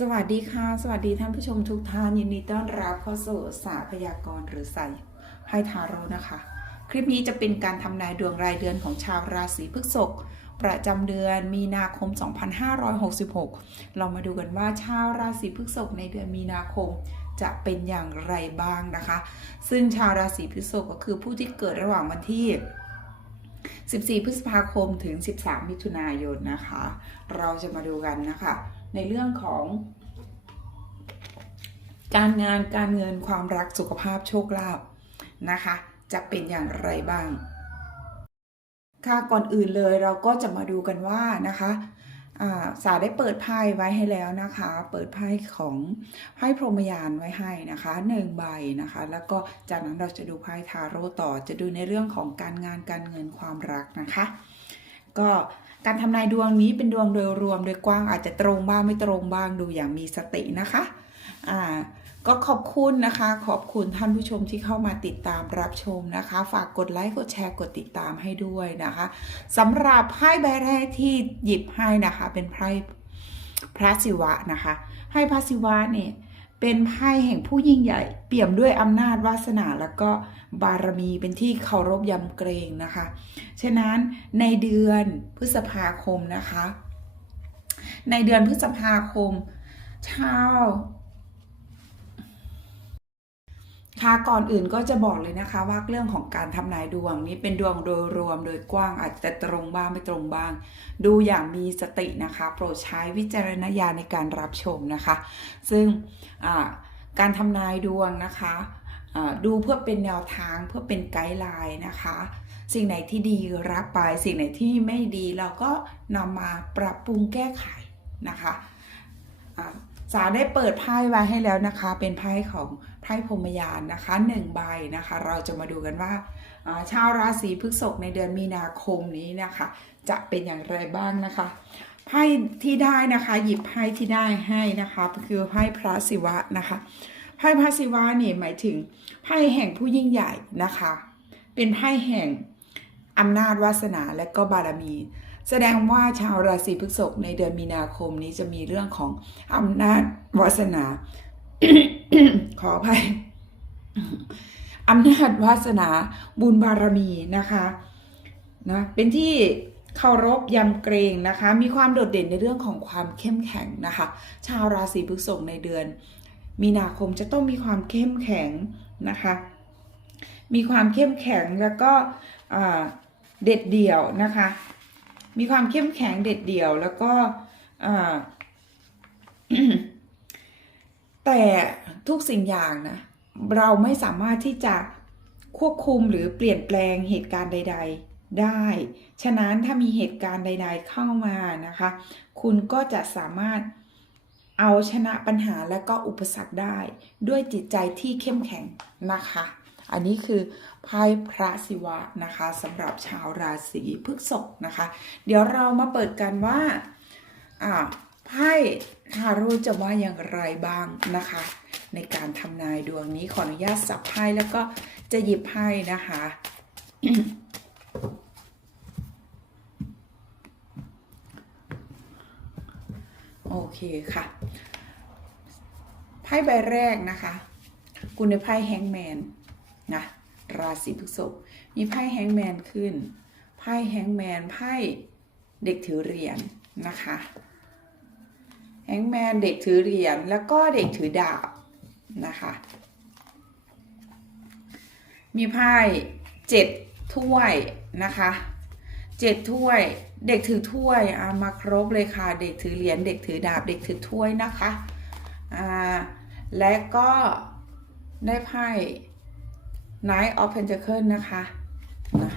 สวัสดีค่ะ สวัสดีท่านผู้ชมทุกท่านยินดีต้อนรับเข้าสู่สาพยากรณ์หรือใส่ไพ่ทาโร่นะคะ คลิปนี้จะเป็นการทำนายดวงรายเดือนของชาวราศีพฤษภประจำเดือนมีนาคม 2566 เรามาดูกันว่าชาวราศีพฤษภในเดือนมีนาคมจะเป็นอย่างไรบ้างนะคะ ซึ่งชาวราศีพฤษภก็คือผู้ที่เกิดระหว่างวันที่ 14 พฤษภาคมถึง 13 มิถุนายนนะคะ เราจะมาดูกันนะคะ ในเรื่องของ การงานการเงินความรักสุขภาพโชคลาภนะคะ จะเป็นอย่างไรบ้าง ค่ะก่อนอื่นเลยเราก็จะมาดูกันว่านะคะาสาได้เปิดไพ่ไว้ให้แล้วนะคะ เปิดไพ่ของไพ่พรหมยานไว้ให้นะคะหนึ่งใบนะคะ แล้วก็จากนั้นเราจะดูไพ่ทาโร่ต่อ จะดูในเรื่องของการงานการเงินความรักนะคะ ก็ การทำนายดวงนี้เป็นดวงโดยรวมโดยกว้างอาจจะตรงบ้างไม่ตรงบ้างดูอย่างมีสตินะคะอ่าก็ขอบคุณนะคะ ขอบคุณท่านผู้ชมที่เข้ามาติดตามรับชมนะคะ ฝากกดไลค์กดแชร์กดติดตามให้ด้วยนะคะสำหรับไพ่ใบแรกที่หยิบให้นะคะ เป็นไพ่พระศิวะนะคะไพ่พระศิวะเนี่ย เป็นไพ่แห่งผู้ยิ่งใหญ่ เปี่ยมด้วยอำนาจวาสนาแล้วก็บารมีเป็นที่เคารพยำเกรงนะคะ ฉะนั้นในเดือนพฤษภาคมนะคะ ในเดือนพฤษภาคมชาว ค่ะก่อนอื่นก็จะบอกเลยนะคะว่าเรื่องของการทำนายดวงนี้เป็นดวงโดยรวมโดยกว้างอาจจะตรงบ้างไม่ตรงบ้าง ดูอย่างมีสตินะคะ โปรดใช้วิจารณญาณในการรับชมนะคะ ซึ่งการทำนายดวงนะคะดูเพื่อเป็นแนวทางเพื่อเป็นไกด์ไลน์นะคะ สิ่งไหนที่ดีรับไป สิ่งไหนที่ไม่ดีเราก็นำมาปรับปรุงแก้ไขนะคะอ่าสาได้เปิดไพ่ไว้ให้แล้วนะคะ เป็นไพ่ของ ไพ่พรมยานนะคะหนึ่งใบนะคะ เราจะมาดูกันว่าชาวราศีพฤษภในเดือนมีนาคมนี้นะคะ จะเป็นอย่างไรบ้างนะคะไพ่ที่ได้นะคะหยิบไพ่ที่ได้ให้นะคะคือไพ่พระศิวะนะคะไพ่พระศิวะนี่หมายถึงไพ่แห่งผู้ยิ่งใหญ่นะคะ เป็นไพ่แห่งอำนาจวาสนาและก็บารมี แสดงว่าชาวราศีพฤษภในเดือนมีนาคมนี้จะมีเรื่องของอำนาจวาสนา ขออภัยอำนาจวาสนาบุญบารมีนะคะนะเป็นที่เคารพยำเกรงนะคะ มีความโดดเด่นในเรื่องของความเข้มแข็งนะคะ ชาวราศีพฤษภในเดือน มีนาคมจะต้องมีความเข้มแข็งนะคะ มีความเข้มแข็งแล้วก็เด็ดเดี่ยวนะคะ มีความเข้มแข็งเด็ดเดี่ยวแล้วก็ แต่ทุกสิ่งอย่างนะเราไม่สามารถที่จะควบคุมหรือเปลี่ยนแปลงเหตุการณ์ใด ๆ ได้ ฉะนั้นถ้ามีเหตุการณ์ใด ๆ เข้ามานะคะ คุณก็จะสามารถเอาชนะปัญหาและก็อุปสรรคได้ ด้วยจิตใจที่เข้มแข็งนะคะ อันนี้คือไพ่พระศิวะนะคะสำหรับชาวราศีพฤษภนะคะ เดี๋ยวเรามาเปิดกันว่าอ่า ไพ่ทาโร่จะว่าอย่างไรบ้างนะคะ ในการทำนายดวงนี้ขออนุญาตสับไพ่แล้วก็จะหยิบไพ่นะคะโอเคค่ะไพ่ใบแรกนะคะ คุณในไพ่แฮงแมนนะราศีพฤษภมีไพ่แฮงแมนขึ้นไพ่แฮงแมนไพ่เด็กถือเหรียญนะคะ แฮงแมนเด็กถือเหรียญแล้วก็เด็กถือดาบนะคะ มีไพ่เจ็ดถ้วยนะคะเจ็ดถ้วย เด็กถือถ้วยอามาครบเลยค่ะ เด็กถือเหรียญเด็กถือดาบ เด็กถือถ้วยนะคะอ่าและก็ได้ไพ่ Knight of Pentacles นะคะนะ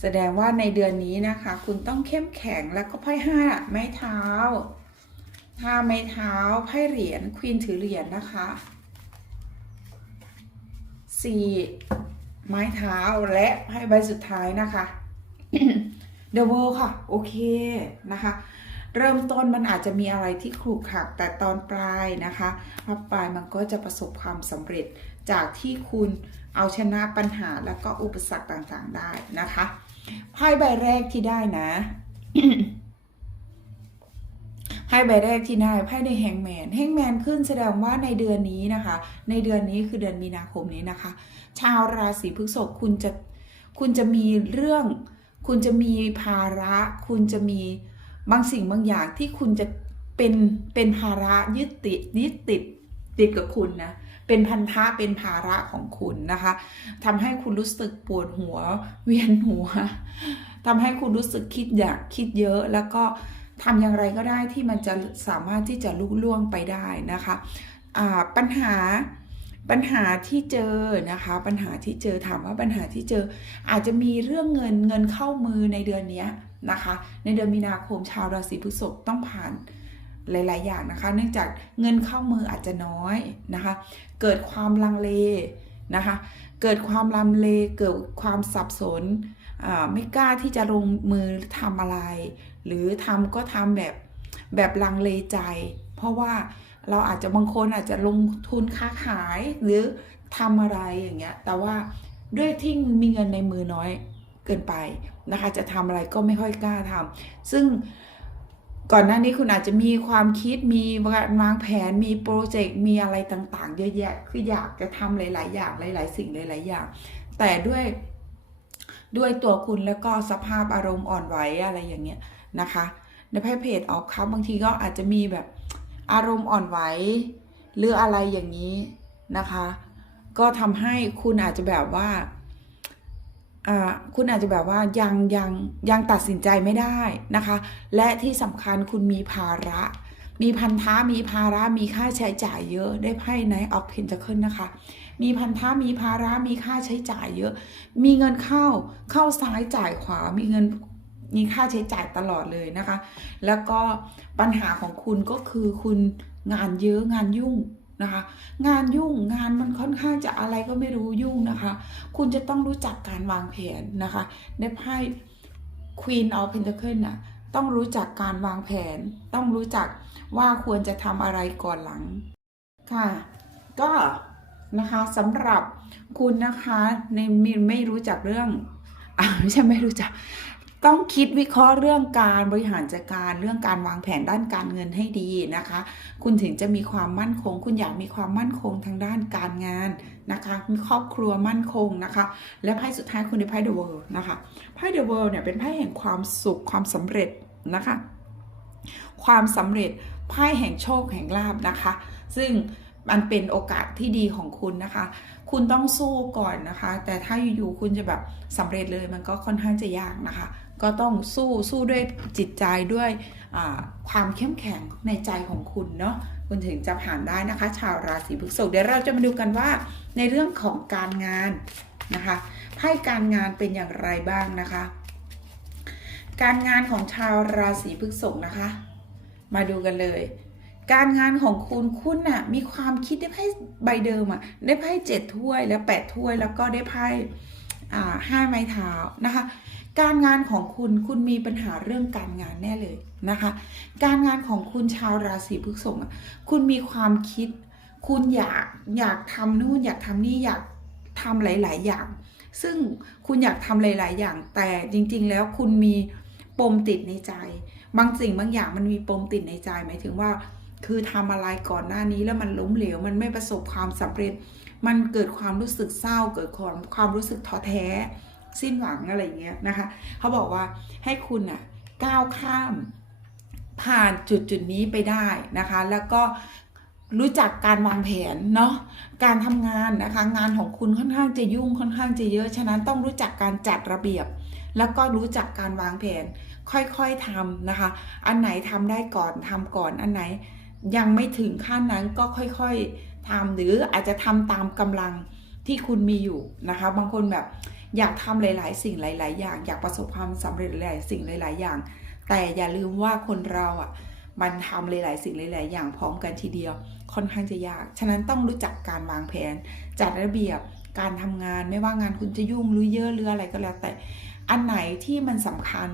แสดงว่าในเดือนนี้นะคะ คุณต้องเข้มแข็งแล้วก็ไพ่ห้าไม้เท้า ห้าไม้เท้าไพ่เหรียญควีนถือเหรียญนะคะสี่ไม้เท้าและไพ่ใบสุดท้ายนะคะ The World ค่ะ โอเคนะคะ เริ่มต้นมันอาจจะมีอะไรที่ขรุขระแต่ตอนปลายนะคะพอปลายมันก็จะประสบความสำเร็จจากที่คุณเอาชนะปัญหาแล้วก็อุปสรรคต่างๆได้นะคะไพ่ใบแรกที่ได้นะ ให้ใบแรกที่ได้ไพ่ในแฮงแมนแฮงแมนขึ้นแสดงว่าในเดือนนี้นะคะ ในเดือนนี้คือเดือนมีนาคมนี้นะคะ ชาวราศีพฤษภคุณจะคุณจะมีเรื่อง คุณจะมีภาระ คุณจะมีบางสิ่งบางอย่างที่คุณจะเป็นเป็นภาระยึดติดยึดติดติดกับคุณนะเป็นพันธะเป็นภาระของคุณนะคะทำให้คุณรู้สึกปวดหัวเวียนหัวทำให้คุณรู้สึกคิดอยากคิดเยอะแล้วก็ ทำอย่างไรก็ได้ที่มันจะสามารถที่จะลุล่วงไปได้นะคะปัญหาปัญหาที่เจอนะคะ ปัญหาที่เจอถามว่าปัญหาที่เจออาจจะมีเรื่องเงินเงินเข้ามือในเดือนนี้นะคะ ในเดือนมีนาคมชาวราศีพฤษภต้องผ่านหลาย ๆ อย่างนะคะ เนื่องจากเงินเข้ามืออาจจะน้อยนะคะ เกิดความลังเลนะคะ เกิดความลังเลเกิดความสับสน ไม่กล้าที่จะลงมือทำอะไร หรือทำก็ทำแบบแบบลังเลใจ เพราะว่าเราอาจจะบางคนอาจจะลงทุนค้าขายหรือทำอะไรอย่างเงี้ย แต่ว่าด้วยที่มีเงินในมือน้อยเกินไปนะคะ จะทำอะไรก็ไม่ค่อยกล้าทำซึ่งก่อนหน้านี้คุณอาจจะมีความคิดมีวางแผนมีโปรเจกต์มีอะไรต่างๆ เยอะแยะ คืออยากจะทำหลาย ๆ อย่างหลาย ๆ สิ่งหลาย ๆ อย่าง แต่ด้วย ด้วยตัวคุณแล้วก็สภาพอารมณ์อ่อนไหวอะไรอย่างเงี้ยนะคะในไพ่เพจออฟครับบางทีก็อาจจะมีแบบอารมณ์อ่อนไหวหรืออะไรอย่างนี้นะคะ ก็ทำให้คุณอาจจะแบบว่าคุณอาจจะแบบว่ายังยังยังตัดสินใจไม่ได้นะคะ และที่สำคัญคุณมีภาระ มีพันธะมีภาระมีค่าใช้จ่ายเยอะได้ไพ่ไนออฟเพนจะขึ้นนะคะ มีพันธะมีภาระมีค่าใช้จ่ายเยอะ มีเงินเข้าเข้าซ้ายจ่ายขวา มีเงินมีค่าใช้จ่ายตลอดเลยนะคะ แล้วก็ปัญหาของคุณก็คือคุณงานเยอะงานยุ่งนะคะ งานยุ่งงานมันค่อนข้างจะอะไรก็ไม่รู้ยุ่งนะคะ คุณจะต้องรู้จักการวางแผนนะคะในไพ่ Queen of Pentacle น่ะต้องรู้จักการวางแผน ต้องรู้จักว่าควรจะทำอะไรก่อนหลัง ค่ะ ก็ นะคะสำหรับคุณนะคะในมินไม่รู้จักเรื่องอ่าไม่ใช่ไม่รู้จักต้องคิดวิเคราะห์เรื่องการบริหารจัดการเรื่องการวางแผนด้านการเงินให้ดีนะคะ คุณถึงจะมีความมั่นคง คุณอยากมีความมั่นคงทางด้านการงานนะคะมีครอบครัวมั่นคงนะคะ และไพ่สุดท้ายคุณในไพ่ The World นะคะไพ่ The World เนี่ยเป็นไพ่แห่งความสุขความสำเร็จนะคะ ความสำเร็จไพ่แห่งโชคแห่งลาบนะคะ ซึ่ง มันเป็นโอกาสที่ดีของคุณนะคะ คุณต้องสู้ก่อนนะคะ แต่ถ้าอยู่ๆคุณจะแบบสำเร็จเลยมันก็ค่อนข้างจะยากนะคะ ก็ต้องสู้สู้ด้วยจิตใจด้วยความเข้มแข็งในใจของคุณเนาะคุณถึงจะผ่านได้นะคะ ชาวราศีพฤษภเดี๋ยวเราจะมาดูกันว่าในเรื่องของการงานนะคะไพ่การงานเป็นอย่างไรบ้างนะคะ การงานของชาวราศีพฤษภนะคะ มาดูกันเลย การงานของคุณคุณน่ะมีความคิดได้ไพ่ใบเดิมอะได้ไพ่เจ็ดถ้วยแล้วแปดถ้วยแล้วก็ได้ไพ่ห้าไม้เท้านะคะ การงานของคุณคุณมีปัญหาเรื่องการงานแน่เลยนะคะ การงานของคุณชาวราศีพฤษภอะคุณมีความคิด คุณอยากอยากทำนู่นอยากทำนี่อยากทำหลาย ๆ อย่าง ซึ่งคุณอยากทำหลาย ๆ อย่างแต่จริง ๆ แล้วคุณมีปมติดในใจ บางสิ่งบางอย่างมันมีปมติดในใจหมายถึงว่า คือทำอะไรก่อนหน้านี้แล้วมันล้มเหลว มันไม่ประสบความสำเร็จ มันเกิดความรู้สึกเศร้า เกิดความความรู้สึกท้อแท้ สิ้นหวังอะไรเงี้ยนะคะ เขาบอกว่าให้คุณอะก้าวข้ามผ่านจุดจุดนี้ไปได้นะคะ แล้วก็รู้จักการวางแผนเนาะการทำงานนะคะ งานของคุณค่อนข้างจะยุ่งค่อนข้างจะเยอะ ฉะนั้นต้องรู้จักการจัดระเบียบ แล้วก็รู้จักการวางแผน ค่อยๆทำนะคะ อันไหนทำได้ก่อนทำก่อนอันไหน ยังไม่ถึงขั้นนั้นก็ค่อยๆทำหรืออาจจะทำตามกำลังที่คุณมีอยู่นะคะ บางคนแบบอยากทำหลาย ๆ สิ่งหลาย ๆ อย่าง อยากประสบความสำเร็จหลายๆสิ่งหลาย ๆ อย่าง แต่อย่าลืมว่าคนเราอะมันทำหลาย ๆ สิ่งหลาย ๆ อย่างพร้อมกันทีเดียว ค่อนข้างจะยาก ฉะนั้นต้องรู้จักการวางแผน จัดระเบียบการทำงานไม่ว่างานคุณจะยุ่งหรือเยอะหรืออะไรก็แล้วแต่ อันไหนที่มันสำคัญ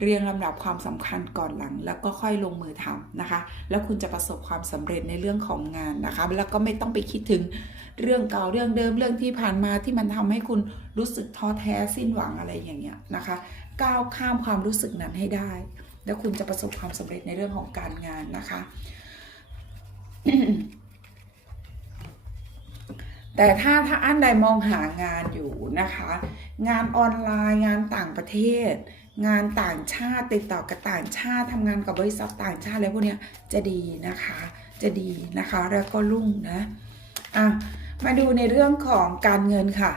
เรียงลำดับความสำคัญก่อนหลัง แล้วก็ค่อยลงมือทำนะคะ แล้วคุณจะประสบความสำเร็จในเรื่องของงานนะคะ แล้วก็ไม่ต้องไปคิดถึงเรื่องเก่าเรื่องเดิมเรื่องที่ผ่านมาที่มันทำให้คุณรู้สึกท้อแท้สิ้นหวังอะไรอย่างเงี้ยนะคะ ก้าวข้ามความรู้สึกนั้นให้ได้ แล้วคุณจะประสบความสำเร็จในเรื่องของการงานนะคะแต่ถ้าถ้าอันใดมองหางานอยู่นะคะ งานออนไลน์งานต่างประเทศ งานต่างชาติติดต่อกับต่างชาติทำงานกับบริษัทต่างชาติอะไรพวกเนี้ยจะดีนะคะ จะดีนะคะ แล้วก็รุ่งนะอะมาดูในเรื่องของการเงินค่ะ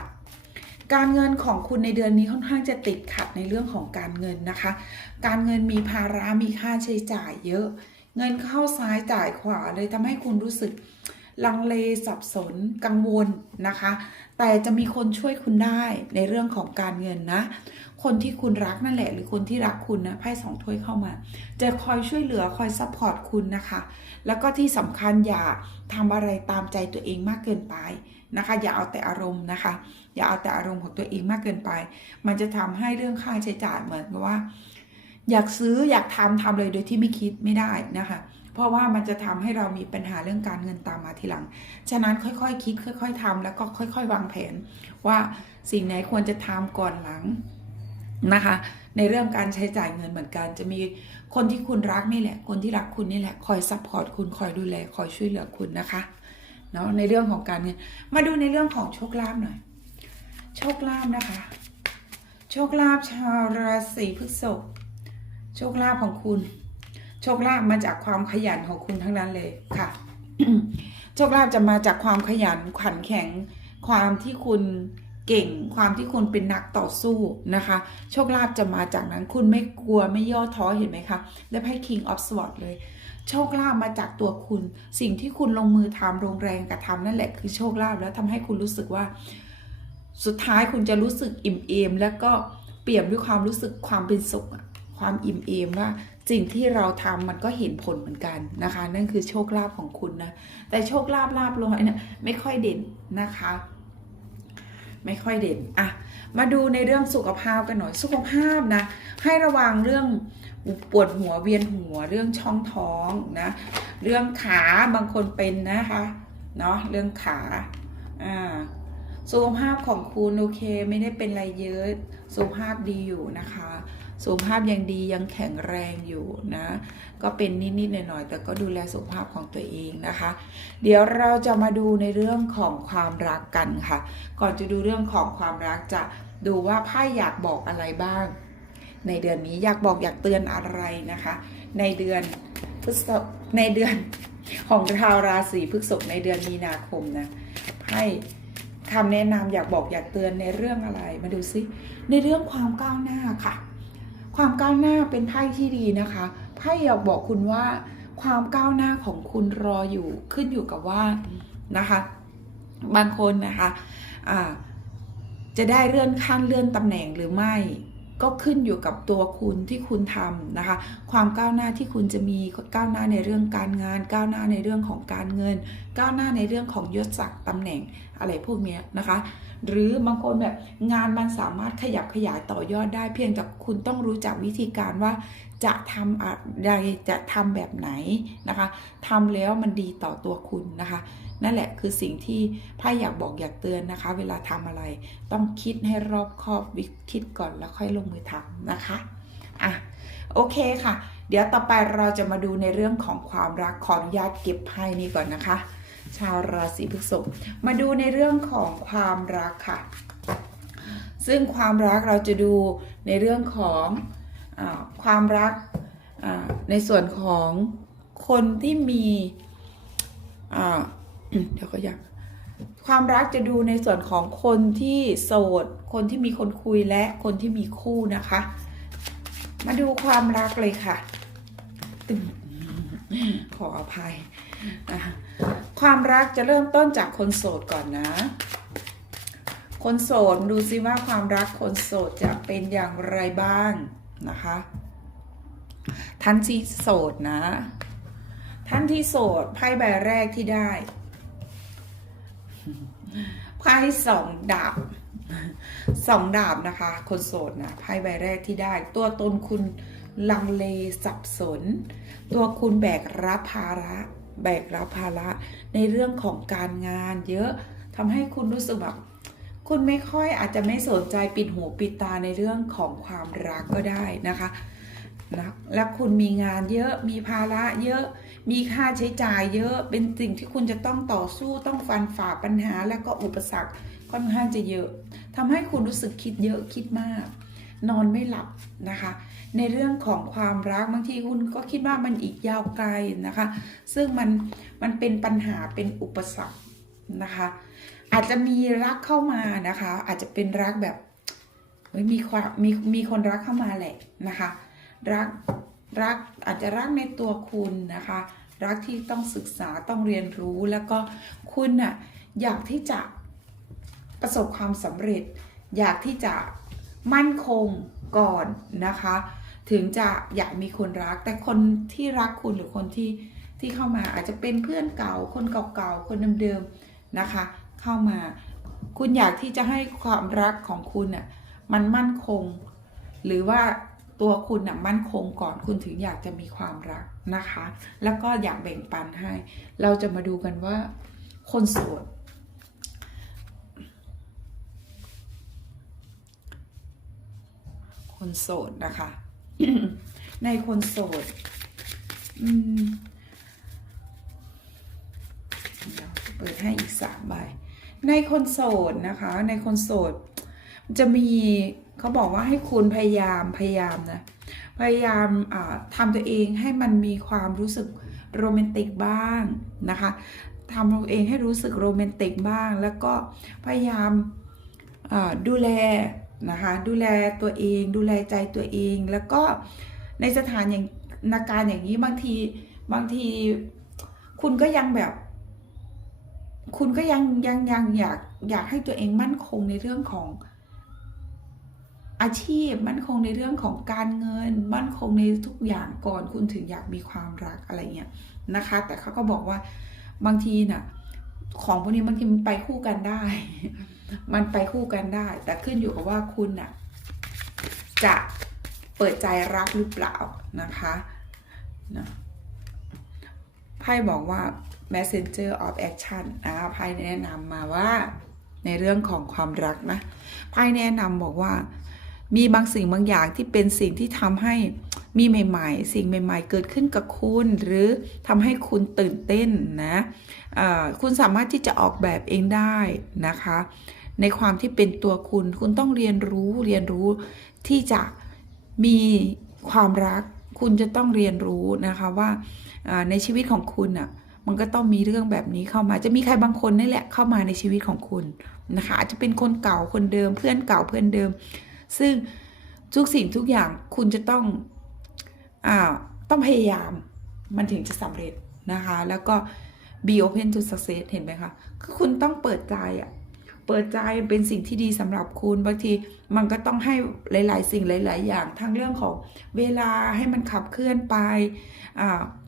การเงินของคุณในเดือนนี้ค่อนข้างจะติดขัดในเรื่องของการเงินนะคะ การเงินมีภาระมีค่าใช้จ่ายเยอะ เงินเข้าซ้ายจ่ายขวาเลยทำให้คุณรู้สึกลังเลสับสนกังวลนะคะ แต่จะมีคนช่วยคุณได้ในเรื่องของการเงินนะ คนที่คุณรักนั่นแหละ หรือคนที่รักคุณนะไพ่สองถ้วยเข้ามา จะคอยช่วยเหลือคอยซัพพอร์ตคุณนะคะ แล้วก็ที่สำคัญอย่าทำอะไรตามใจตัวเองมากเกินไปนะคะ อย่าเอาแต่อารมณ์นะคะ อย่าเอาแต่อารมณ์ของตัวเองมากเกินไป มันจะทำให้เรื่องค่าใช้จ่ายเหมือนกับว่า อยากซื้ออยากทำทำเลยโดยที่ไม่คิดไม่ได้นะคะเพราะว่ามันจะทำให้เรามีปัญหาเรื่องการเงินตามมาทีหลัง ฉะนั้นค่อยๆคคิด ค่อย ๆทำแล้วก็ค่อย ๆ วางแผน ว่าสิ่งไหนควรจะทำก่อนหลัง นะคะ ในเรื่องการใช้จ่ายเงินเหมือนกัน จะมีคนที่คุณรักนี่แหละ คนที่รักคุณนี่แหละคอยซัพพอร์ตคุณคอยดูแลคอยช่วยเหลือคุณนะคะเนาะในเรื่องของการเงินมาดูในเรื่องของโชคลาภหน่อย โชคลาภนะคะ โชคลาภชาวราศีพฤษภโชคลาภของคุณ โชคลาภมาจากความขยันของคุณทั้งนั้นเลยค่ะ โชคลาภจะมาจากความขยันขันแข็งความที่คุณ เก่งความที่คุณเป็นนักต่อสู้นะคะ โชคลาภจะมาจากนั้นคุณไม่กลัวไม่ย่อท้อเห็นไหมคะและไพ่ King of Swords เลย โชคลาภมาจากตัวคุณ สิ่งที่คุณลงมือทำลงแรงกระทำนั่นแหละคือโชคลาภแล้วทำให้คุณรู้สึกว่า สุดท้ายคุณจะรู้สึกอิ่มเอม แล้วก็เปี่ยมด้วยความรู้สึกความเป็นสุขความอิ่มเอมว่าสิ่งที่เราทำมันก็เห็นผลเหมือนกันนะคะ นั่นคือโชคลาภของคุณนะ แต่โชคลาภลาภลอยเนี่ยไม่ค่อยเด่นนะคะ ไม่ค่อยเด่นอะมาดูในเรื่องสุขภาพกันหน่อยสุขภาพนะให้ระวังเรื่องปวดหัวเวียนหัวเรื่องช่องท้องนะเรื่องขาบางคนเป็นนะคะเนาะเรื่องขาอ่าสุขภาพของคุณโอเคไม่ได้เป็นอะไรเยอะสุขภาพดีอยู่นะคะ สุขภาพยังดียังแข็งแรงอยู่นะ ก็เป็นนิดๆหน่อยๆแต่ก็ดูแลสุขภาพของตัวเองนะคะ เดี๋ยวเราจะมาดูในเรื่องของความรักกันค่ะ ก่อนจะดูเรื่องของความรักจะดูว่าไพ่อยากบอกอะไรบ้าง ในเดือนนี้อยากบอกอยากเตือนอะไรนะคะ ในเดือนพฤษภในเดือนของชาวราศีพฤษภในเดือนมีนาคมนะไพ่คำแนะนำอยากบอกอยากเตือนในเรื่องอะไรมาดูซิในเรื่องความก้าวหน้าค่ะ ความก้าวหน้าเป็นไพ่ที่ดีนะคะไพ่อยากบอกคุณว่าความก้าวหน้าของคุณรออยู่ขึ้นอยู่กับว่านะคะ บางคนนะคะะจะได้เลื่อนขั้นเลื่อนตำแหน่งหรือไม่ ก็ขึ้นอยู่กับตัวคุณที่คุณทำนะคะ ความก้าวหน้าที่คุณจะมีก้าวหน้าในเรื่องการงาน ก้าวหน้าในเรื่องของการเงิน ก้าวหน้าในเรื่องของยศศักดิ์ตำแหน่งอะไรพวกนี้นะคะ หรือบางคนแบบงานมันสามารถขยับขยายต่อยอดได้ เพียงแต่คุณต้องรู้จักวิธีการว่าจะทำอะไรจะทำแบบไหนนะคะทำแล้วมันดีต่อตัวคุณนะคะ นั่นแหละคือสิ่งที่ไพ่อยากบอกอยากเตือนนะคะ เวลาทำอะไร ต้องคิดให้รอบคอบวิคิดก่อนแล้วค่อยลงมือทำนะคะอะโอเคค่ะ เดี๋ยวต่อไปเราจะมาดูในเรื่องของความรักขออนุญาตเก็บไพ่นี้ก่อนนะคะ ชาวราศีพฤษภมาดูในเรื่องของความรักค่ะ ซึ่งความรักเราจะดูในเรื่องของอความรักในส่วนของคนที่มี เดี๋ยวก็อยากความรักจะดูในส่วนของคนที่โสด คนที่มีคนคุยและคนที่มีคู่นะคะ มาดูความรักเลยค่ะตึงขออภัย ความรักจะเริ่มต้นจากคนโสดก่อนนะ คนโสดดูซิว่าความรักคนโสดจะเป็นอย่างไรบ้างนะคะ ท่านที่โสดนะ ท่านที่โสดไพ่ใบแรกที่ได้ ไพ่สองดาบสองดาบนะคะ คนโสดนะไพ่ใบแรกที่ได้ ตัวตนคุณลังเลสับสน ตัวคุณแบกรับภาระ แบกรับภาระในเรื่องของการงานเยอะทำให้คุณรู้สึกแบบคุณไม่ค่อยอาจจะไม่สนใจปิดหูปิดตาในเรื่องของความรักก็ได้นะคะนะและคุณมีงานเยอะมีภาระเยอะ มีค่าใช้จ่ายเยอะเป็นสิ่งที่คุณจะต้องต่อสู้ต้องฟันฝ่าปัญหา และก็อุปสรรคค่อนข้างจะเยอะทำให้คุณรู้สึกคิดเยอะคิดมาก นอนไม่หลับนะคะ ในเรื่องของความรักบางทีคุณก็คิดว่ามันอีกยาวไกลนะคะ ซึ่งมันมันเป็นปัญหาเป็นอุปสรรคนะคะ อาจจะมีรักเข้ามานะคะ อาจจะเป็นรักแบบมีความมีมีคนรักเข้ามาแหละนะคะ รัก รักอาจจะรักในตัวคุณนะคะ รักที่ต้องศึกษาต้องเรียนรู้แล้วก็คุณน่ะอยากที่จะประสบความสำเร็จ อยากที่จะมั่นคงก่อนนะคะ ถึงจะอยากมีคนรัก แต่คนที่รักคุณหรือคนที่ที่เข้ามาอาจจะเป็นเพื่อนเก่า คนเก่าๆคนเดิมๆนะคะ เข้ามาคุณอยากที่จะให้ความรักของคุณน่ะมันมั่นคง หรือว่า ตัวคุณน่ะมั่นคงก่อนคุณถึงอยากจะมีความรักนะคะ แล้วก็อยากแบ่งปันให้ เราจะมาดูกันว่า คนโสดคนโสดนะคะ ในคนโสดอืมเดี๋ยวเปิดให้อีกสามใบ ในคนโสดนะคะ ในคนโสดจะมี เขาบอกว่าให้คุณพยายามพยายามนะพยายามอ่าทำตัวเองให้มันมีความรู้สึกโรแมนติกบ้างนะคะทำตัวเองให้รู้สึกโรแมนติกบ้าง แล้วก็พยายามดูแลนะคะดูแลตัวเอง ดูแลใจตัวเอง แล้วก็ในสถานอย่างนาการอย่างนี้บางทีบางทีคุณก็ยังแบบ คุณก็ยังยังยังอยากอยากให้ตัวเองมั่นคงในเรื่องของ อาชีพมั่นคงในเรื่องของการเงิน มั่นคงในทุกอย่างก่อนคุณถึงอยากมีความรักอะไรเงี้ยนะคะ แต่เขาก็บอกว่าบางทีน่ะของพวกนี้มันไปคู่กันได้ มันไปคู่กันได้ แต่ขึ้นอยู่กับว่าคุณน่ะจะเปิดใจรับหรือเปล่านะคะนะไพ่บอกว่า messenger of action อ่าไพ่แนะนำมาว่าในเรื่องของความรักนะไพ่แนะนำบอกว่า มีบางสิ่งบางอย่างที่เป็นสิ่งที่ทำให้มีใหม่ ๆ สิ่งใหม่ ๆ เกิดขึ้นกับคุณ หรือทำให้คุณตื่นเต้นนะอ่าคุณสามารถที่จะออกแบบเองได้นะคะ ในความที่เป็นตัวคุณ คุณต้องเรียนรู้เรียนรู้ที่จะมีความรัก คุณจะต้องเรียนรู้นะคะว่าอ่าในชีวิตของคุณอะมันก็ต้องมีเรื่องแบบนี้เข้ามา จะมีใครบางคนนี่แหละเข้ามาในชีวิตของคุณนะคะอาจจะเป็นคนเก่าคนเดิม เพื่อนเก่าเพื่อนเดิม ซึ่งทุกสิ่งทุกอย่างคุณจะต้องอต้องพยายามมันถึงจะสำเร็จนะคะ แล้วก็ be open to success เห็นไหมคะคือคุณต้องเปิดใจอะเปิดใจเป็นสิ่งที่ดีสำหรับคุณบางทีมันก็ต้องให้หลาย ๆ สิ่งหลาย ๆ อย่างทั้งเรื่องของเวลาให้มันขับเคลื่อนไป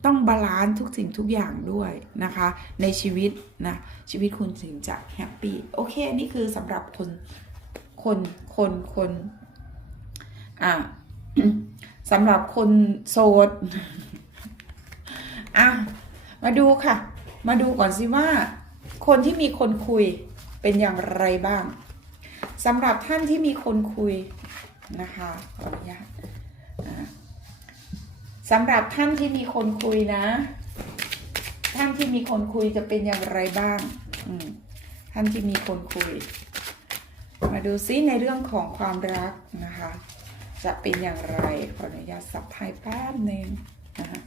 ต้องบาลานซ์ทุกสิ่งทุกอย่างด้วยนะคะ ในชีวิตนะชีวิตคุณถึงจะแฮปปี้โอเค นี่คือสำหรับคน คนคนคนอ่าสำหรับคนโสดอะมาดูค่ะ มาดูก่อนสิว่า คนที่มีคนคุยเป็นอย่างไรบ้างสำหรับท่านที่มีคนคุยนะคะขออนุญาตสำหรับท่านที่มีคนคุยนะ ท่านที่มีคนคุยจะเป็นอย่างไรบ้างท่านที่มีคนคุย มาดูซิในเรื่องของความรักนะคะ จะเป็นอย่างไร ขออนุญาตสับไทยแป๊บหนึ่งนะคะ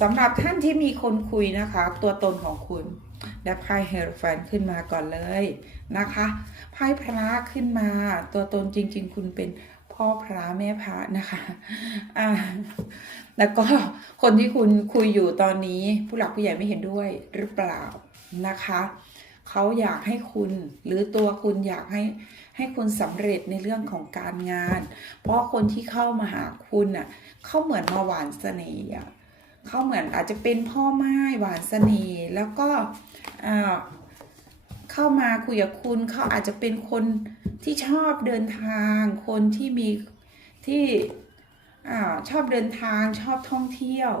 สำหรับท่านที่มีคนคุยนะคะ ตัวตนของคุณได้ไพ่เฮโรแฟนขึ้นมาก่อนเลยนะคะไพ่พระขึ้นมา ตัวตนจริง ๆ คุณเป็น พ่อพระแม่พระนะคะอ่าแล้วก็คนที่คุณคุยอยู่ตอนนี้ผู้หลักผู้ใหญ่ไม่เห็นด้วยหรือเปล่านะคะเขาอยากให้คุณหรือตัวคุณอยากให้ให้คุณสำเร็จในเรื่องของการงาน เพราะคนที่เข้ามาหาคุณน่ะเขาเหมือนมาหวานเสน่ห์อะเขาเหมือนอาจจะเป็นพ่อไม้หวานเสน่ห์แล้วก็อ่าเข้ามาคุยกับคุณเขาอาจจะเป็นคน ที่ชอบเดินทาง คนที่มีที่อชอบเดินทางชอบท่องเที่ยว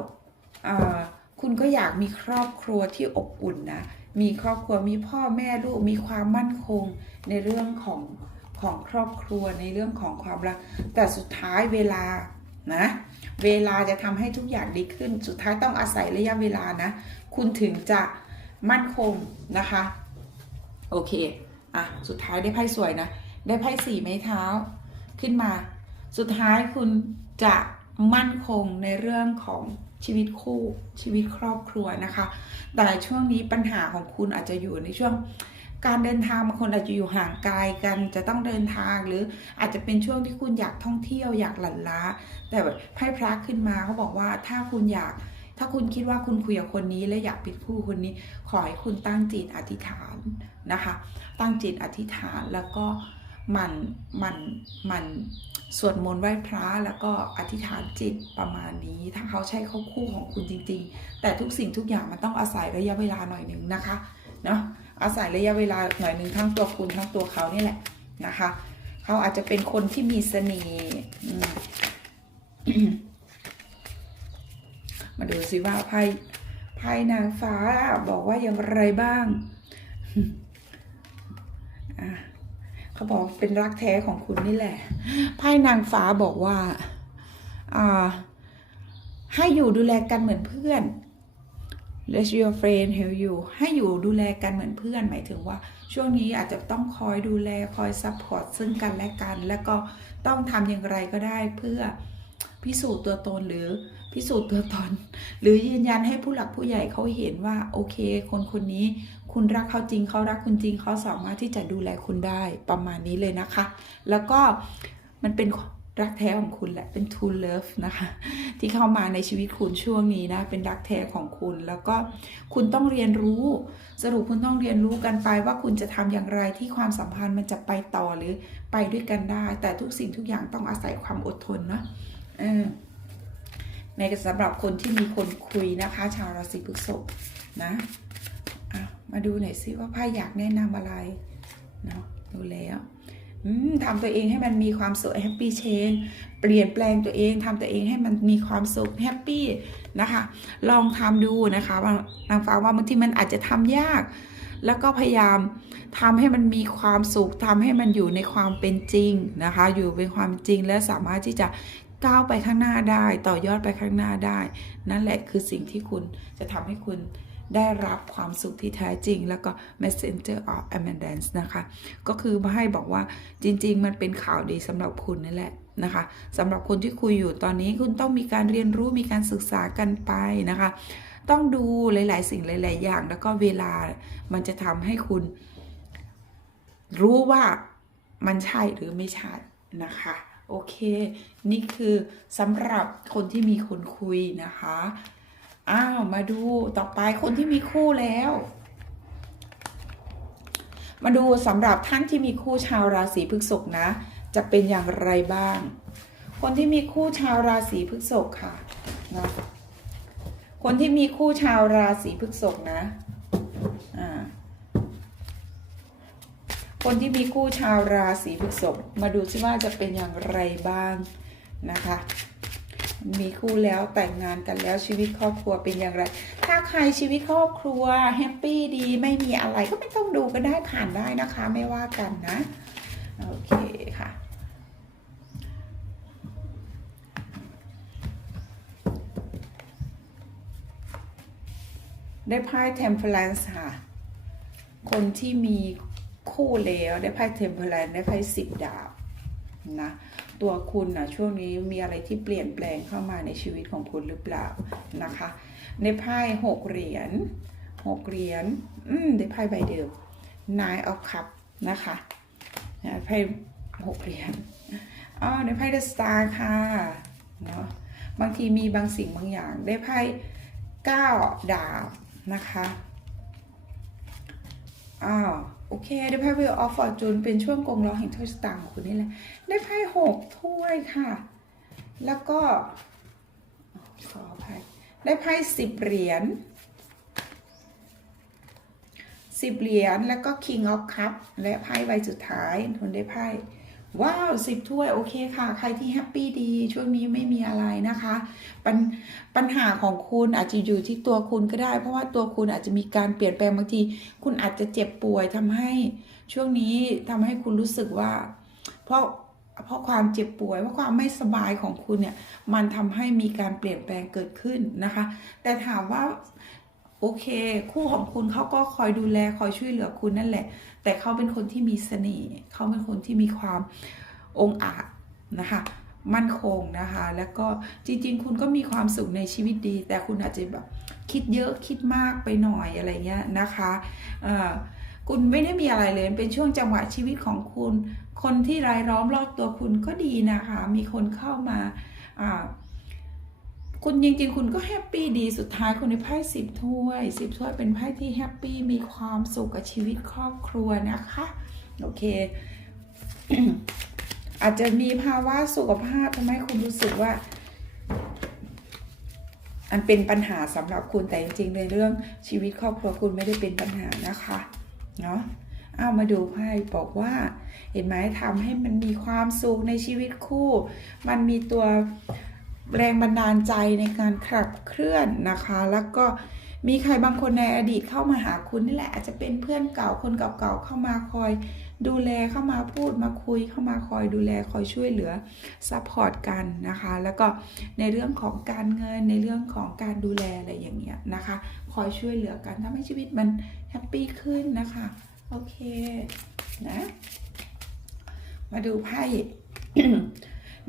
คุณก็อยากมีครอบครัวที่อบอุ่นนะ มีครอบครัวมีพ่อแม่ลูกมีความมั่นคงในเรื่องของของครอบครัวในเรื่องของความรัก แต่สุดท้ายเวลานะเวลาจะทำให้ทุกอย่างดีขึ้น สุดท้ายต้องอาศัยระยะเวลานะ คุณถึงจะมั่นคงนะคะ โอเค อะ สุดท้ายได้ไพ่สวยนะ ได้ไพ่สี่ไม้เท้าขึ้นมา สุดท้ายคุณจะมั่นคงในเรื่องของชีวิตคู่ชีวิตครอบครัวนะคะ แต่ช่วงนี้ปัญหาของคุณอาจจะอยู่ในช่วงการเดินทางบางคนอาจจะอยู่ห่างไกลกันจะต้องเดินทางหรืออาจจะเป็นช่วงที่คุณอยากท่องเที่ยวอยากหลั่นล้า แต่ไพ่พระขึ้นมาเขาบอกว่าถ้าคุณอยากถ้าคุณคิดว่าคุณคุยกับคนนี้และอยากเป็นคู่คนนี้ ขอให้คุณตั้งจิตอธิษฐานนะคะ ตั้งจิตอธิษฐานแล้วก็ มันหมันหมันสวดมนต์ไหว้พระแล้วก็อธิษฐานจิตประมาณนี้ ถ้าเขาใช่เขาคู่ของคุณจริง ๆ แต่ทุกสิ่งทุกอย่างมันต้องอาศัยระยะเวลาหน่อยหนึ่งนะคะเนาะอาศัยระยะเวลาหน่อยหนึ่งทั้งตัวคุณทั้งตัวเขานี่แหละนะคะเขาอาจจะเป็นคนที่มีเสน่ห์มมาดูสิว่าไพ่ไพ่นางฟ้าบอกว่าอย่างไรบ้างอะ เขาบอกเป็นรักแท้ของคุณนี่แหละไพ่นางฟ้าบอกว่าอ่าให้อยู่ดูแลกันเหมือนเพื่อน let your friend help you ให้อยู่ดูแลกันเหมือนเพื่อน หมายถึงว่า ช่วงนี้อาจจะต้องคอยดูแลคอยซัพพอร์ตซึ่งกันและกัน แล้วก็ต้องทำอย่างไรก็ได้เพื่อพิสูจน์ตัวตนหรือ พิสูจน์ตัวตน หรือยืนยันให้ผู้หลักผู้ใหญ่เขาเห็นว่าโอเค คนคนนี้ คุณรักเขาจริงเขารักคุณจริงเขาสามารถที่จะดูแลคุณได้ประมาณนี้เลยนะคะ แล้วก็มันเป็นรักแท้ของคุณแหละเป็น true love นะคะ ที่เข้ามาในชีวิตคุณช่วงนี้นะ เป็นรักแท้ของคุณ แล้วก็คุณต้องเรียนรู้ สรุปคุณต้องเรียนรู้กันไปว่าคุณจะทำอย่างไรที่ความสัมพันธ์มันจะไปต่อหรือไปด้วยกันได้ แต่ทุกสิ่งทุกอย่างต้องอาศัยความอดทนนะเออ ในสำหรับคนที่มีคนคุยนะคะ ชาวราศีพฤษภนะะมาดูหน่อยซิว่าไพ่อยากแนะนำอะไรเนาะดูแล้วทำตัวเองให้มันมีความสุขแฮปปี้เชนเปลี่ยนแปลงตัวเองทำตัวเองให้มันมีความสุขแฮปปี้นะคะ ลองทำดูนะคะว่านางฟ้าว่าบางทีมันอาจจะทำยาก แล้วก็พยายามทำให้มันมีความสุขทำให้มันอยู่ในความเป็นจริงนะคะ อยู่เป็นความจริงและสามารถที่จะ ก้าวไปข้างหน้าได้ ต่อยอดไปข้างหน้าได้ นั่นแหละคือสิ่งที่คุณจะทำให้คุณได้รับความสุขที่แท้จริง แล้วก็ messenger of abundance นะคะ ก็คือมาให้บอกว่าจริง ๆ มันเป็นข่าวดีสำหรับคุณนั่นแหละนะคะสำหรับคนที่คุยอยู่ตอนนี้คุณต้องมีการเรียนรู้มีการศึกษากันไปนะคะ ต้องดูหลาย ๆ สิ่งหลาย ๆ อย่าง แล้วก็เวลามันจะทำให้คุณรู้ว่ามันใช่หรือไม่ใช่นะคะ โอเค นี่คือสำหรับคนที่มีคนคุยนะคะ อ้าว มาดูต่อไปคนที่มีคู่แล้ว มาดูสำหรับท่านที่มีคู่ชาวราศีพฤษภนะ จะเป็นอย่างไรบ้าง คนที่มีคู่ชาวราศีพฤษภค่ะนะคนที่มีคู่ชาวราศีพฤษภนะอ่า คนที่มีคู่ชาวราศีพฤษภมาดูซิว่าจะเป็นอย่างไรบ้างนะคะ มีคู่แล้วแต่งงานกันแล้วชีวิตครอบครัวเป็นอย่างไร ถ้าใครชีวิตครอบครัวแฮปปี้ดีไม่มีอะไรก็ไม่ต้องดูก็ได้ผ่านได้นะคะไม่ว่ากันนะโอเคค่ะได้ไพ่ temperance ค่ะ คนที่มี คู่แล้วได้ไพ่ temperance ได้ไพ่สิบดาบนะตัวคุณนะช่วงนี้มีอะไรที่เปลี่ยนแปลงเข้ามาในชีวิตของคุณหรือเปล่านะคะ ในไพ่หกเหรียญหกเหรียญอืมได้ไพ่ใบเดิม nine of cup นะคะไพ่หกเหรียญอ๋อได้ไพ่ the star ค่ะเนาะบางทีมีบางสิ่งบางอย่างได้ไพ่เก้าดาบนะคะอ้าว โอเคได้ไพ่ Wheel of Fortune เป็นช่วงกงล้อแห่งโชคชะตาของคุณนี่แหละ ได้ไพ่หกถ้วยค่ะ แล้วก็ขออภัยได้ไพ่สิบเหรียญสิบเหรียญแล้วก็ King of Cup และไพ่ใบสุดท้ายทุนได้ไพ่ ว้าวสิบถ้วย โอเคค่ะ ใครที่แฮปปี้ดี ช่วงนี้ไม่มีอะไรนะคะปัญปัญหาของคุณอาจจะอยู่ที่ตัวคุณก็ได้ เพราะว่าตัวคุณอาจจะมีการเปลี่ยนแปลงบางที คุณอาจจะเจ็บป่วยทำให้ช่วงนี้ทำให้คุณรู้สึกว่า เพราะเพราะความเจ็บป่วยเพราะความไม่สบายของคุณเนี่ยมันทำให้มีการเปลี่ยนแปลงเกิดขึ้นนะคะ แต่ถามว่า โอเค คู่ของคุณเขาก็คอยดูแลคอยช่วยเหลือคุณนั่นแหละ แต่เขาเป็นคนที่มีเสน่ห์เขาเป็นคนที่มีความองอาจนะคะ มั่นคงนะคะ แล้วก็จริง ๆ คุณก็มีความสุขในชีวิตดี แต่คุณอาจจะแบบคิดเยอะคิดมากไปหน่อยอะไรเงี้ยนะคะคุณไม่ได้มีอะไรเลยเป็นช่วงจังหวะชีวิตของคุณ คนที่รายล้อมรอบตัวคุณก็ดีนะคะ มีคนเข้ามาอ่า คุณจริงๆ คุณก็แฮปปี้ดีสุดท้ายคุณในไพ่สิบถ้วยสิบถ้วยเป็นไพ่ที่แฮปปี้มีความสุขกับชีวิตครอบครัวนะคะ โอเค อาจจะมีภาวะสุขภาพทำให้คุณรู้สึกว่า อันเป็นปัญหาสำหรับคุณแต่จริงๆในเรื่องชีวิตครอบครัวคุณไม่ได้เป็นปัญหานะคะเนาะเอามาดูไพ่บอกว่า เห็นไหมทำให้มันมีความสุขในชีวิตคู่ มันมีตัว แรงบันดาลใจในการขับเคลื่อนนะคะ แล้วก็มีใครบางคนในอดีตเข้ามาหาคุณนี่แหละ อาจจะเป็นเพื่อนเก่าคนเก่าๆเข้ามาคอยดูแลเข้ามาพูดมาคุยเข้ามาคอยดูแลคอยช่วยเหลือซัพพอร์ตกันนะคะ แล้วก็ในเรื่องของการเงินในเรื่องของการดูแลอะไรอย่างเงี้ยนะคะ คอยช่วยเหลือกันทำให้ชีวิตมันแฮปปี้ขึ้นนะคะ โอเคนะมาดูไพ่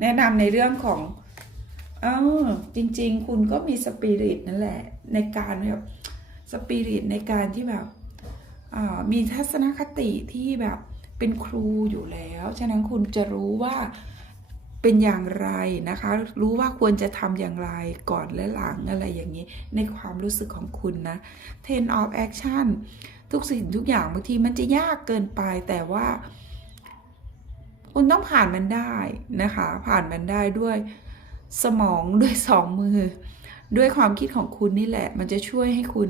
แนะนำในเรื่องของ เออจริง ๆ คุณก็มีสปิริตนั่นแหละ ในการแบบสปิริตในการที่แบบมีทัศนคติที่แบบเป็นครูอยู่แล้ว ฉะนั้นคุณจะรู้ว่าเป็นอย่างไรนะคะ รู้ว่าควรจะทำอย่างไรก่อนและหลังอะไรอย่างนี้ ในความรู้สึกของคุณนะ ten of action ทุกสิ่งทุกอย่างบางทีมันจะยากเกินไปแต่ว่า คุณต้องผ่านมันได้นะคะ ผ่านมันได้ด้วย สมองด้วยสองมือ ด้วยความคิดของคุณนี่แหละ มันจะช่วยให้คุณ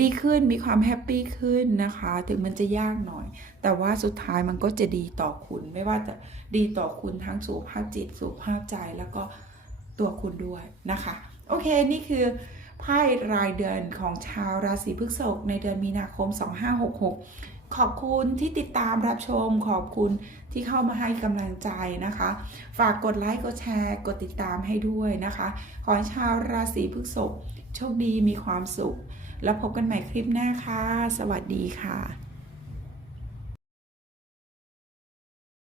ดีขึ้นมีความแฮปปี้ขึ้นนะคะ ถึงมันจะยากหน่อย แต่ว่าสุดท้ายมันก็จะดีต่อคุณ ไม่ว่าจะดีต่อคุณทั้งสุขภาพจิตสุขภาพใจแล้วก็ตัวคุณด้วยนะคะ โอเค นี่คือไพ่รายเดือนของชาวราศีพฤษภในเดือนมีนาคม 2566 ขอบคุณที่ติดตามรับชม ขอบคุณที่เข้ามาให้กำลังใจนะคะ ฝากกดไลค์ กดแชร์ กดติดตามให้ด้วยนะคะ ขอให้ชาวราศีพฤษภโชคดีมีความสุข แล้วพบกันใหม่คลิปหน้าค่ะ สวัสดีค่ะ